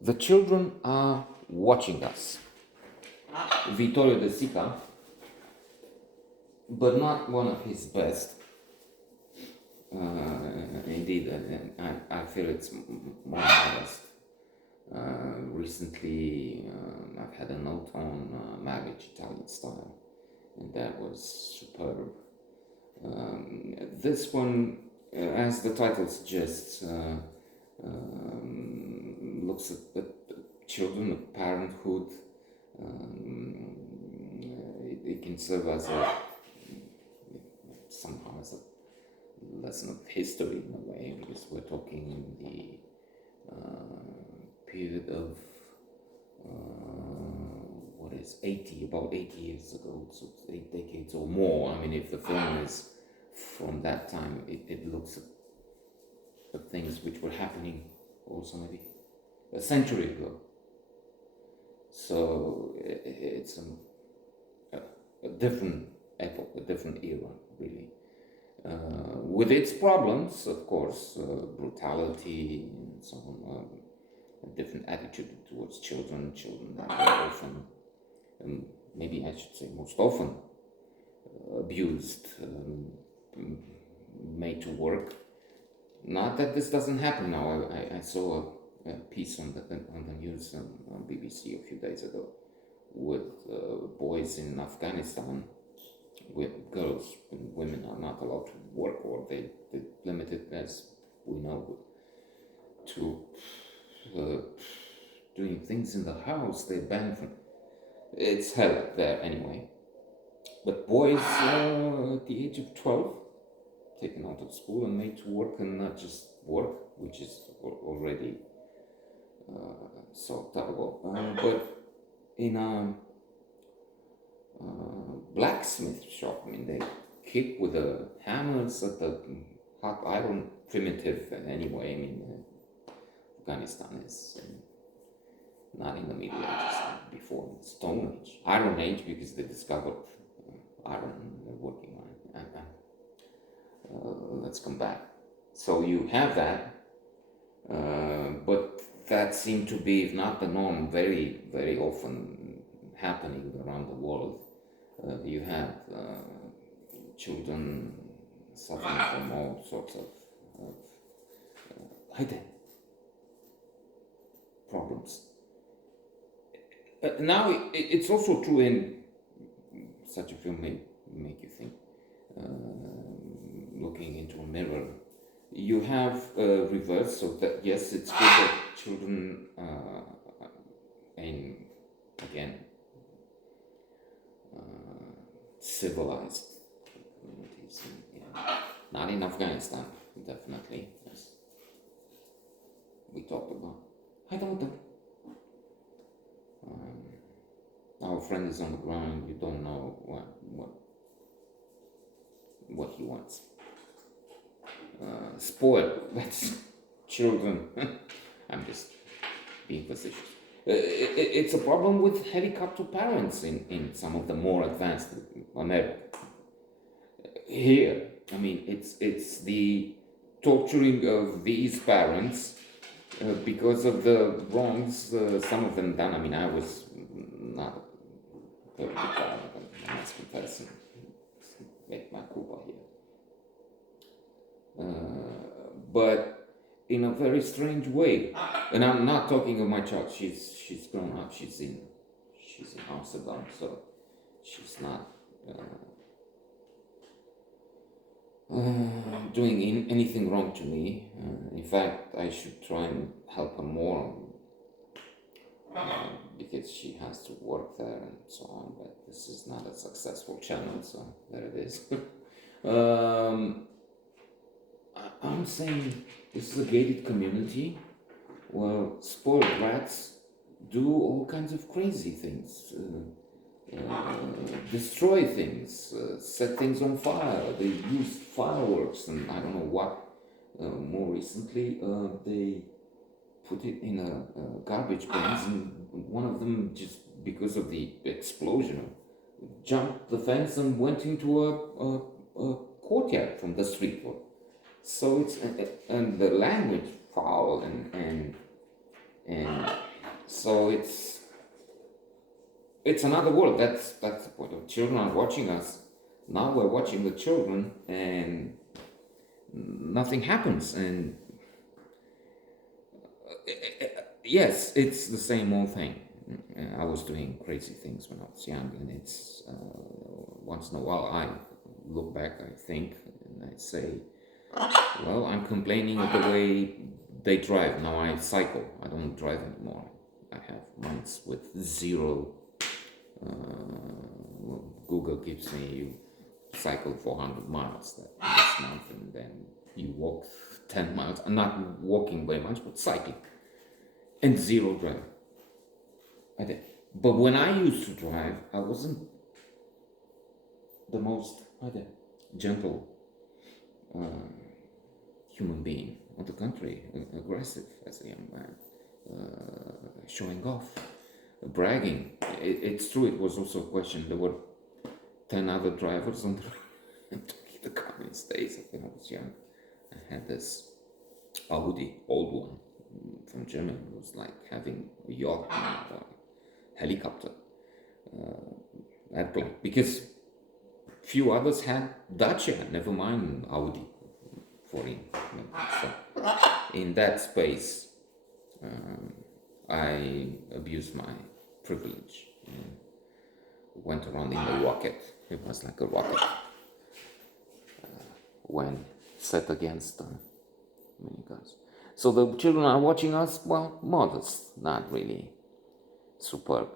The children are watching us. Vittorio De Sica, but not one of his best. Indeed, I feel it's more modest. Recently, I've had a note on Marriage Italian Style, and that was superb. This one, as the title suggests, looks at children, at parenthood. It can serve as somehow as a lesson of history in a way, because we're talking in the period of about 80 years ago, so 8 decades or more. I mean, if the film is from that time, it looks at things which were happening also maybe a century ago. So it's a different epoch, a different era, really. With its problems, of course, brutality and so on, a different attitude towards children that are often, maybe I should say most often, abused, made to work. Not that this doesn't happen now. I saw a piece on the news on BBC a few days ago with boys in Afghanistan, with girls and women are not allowed to work, or they limited, as we know, to doing things in the house. They're banned from. It's hell there anyway. But boys at the age of 12, taken out of school and made to work, and not just work, which is already so terrible. But in a blacksmith shop, I mean, they kick with the hammers at the hot iron, primitive anyway. I mean, Afghanistan is not in the Middle Ages, before Stone Age, Iron Age, because they discovered iron and they're working on it. Let's come back. So you have that, but that seemed to be, if not the norm, very, very often happening around the world. You have children suffering from all sorts of problems. Now, it's also true, in such a film may make you think, looking into a mirror, you have reverse, so that yes, it's good that children in, again, civilized communities, not in Afghanistan, definitely, as we talked about. I don't know. Our friend is on the ground. You don't know what he wants. Spoiled. That's children. I'm just being facetious. It's a problem with helicopter parents in some of the more advanced America. Here, I mean, it's the torturing of these parents because of the wrongs some of them done. I mean, I was not a perfect child, I must confess, and make my kuba here. But in a very strange way, and I'm not talking of my child. She's grown up. She's in Amsterdam, so she's not doing anything wrong to me. In fact, I should try and help her more, because she has to work there and so on. But this is not a successful channel, so there it is. I'm saying this is a gated community where spoiled rats do all kinds of crazy things. Destroy things, set things on fire. They use fireworks, and I don't know what. More recently, they put it in a garbage bins, and one of them, just because of the explosion, jumped the fence and went into a courtyard from the street. So it's and the language foul and So it's another world. That's the point. Children are watching us. Now we're watching the children, and nothing happens. And yes, it's the same old thing. I was doing crazy things when I was young, and it's once in a while I look back, I think, and I say, well, I'm complaining of the way they drive. Now I cycle. I don't drive anymore. I have months with zero. Well, Google gives me you cycle 400 miles this month, and then you walk 10 miles. I'm not walking very much, but cycling, and zero drive. I did. But when I used to drive, I wasn't the most gentle human being. On the contrary, aggressive as a young man, showing off, bragging. It's true, it was also a question. There were 10 other drivers on the communist days when I was young. I had this Audi, old one, from Germany. It was like having a yacht or a helicopter airplane, because few others had Dacia, never mind Audi. So in that space, I abused my privilege and went around in a rocket. It was like a rocket when set against many guns. So the children are watching us, well, modest, not really superb.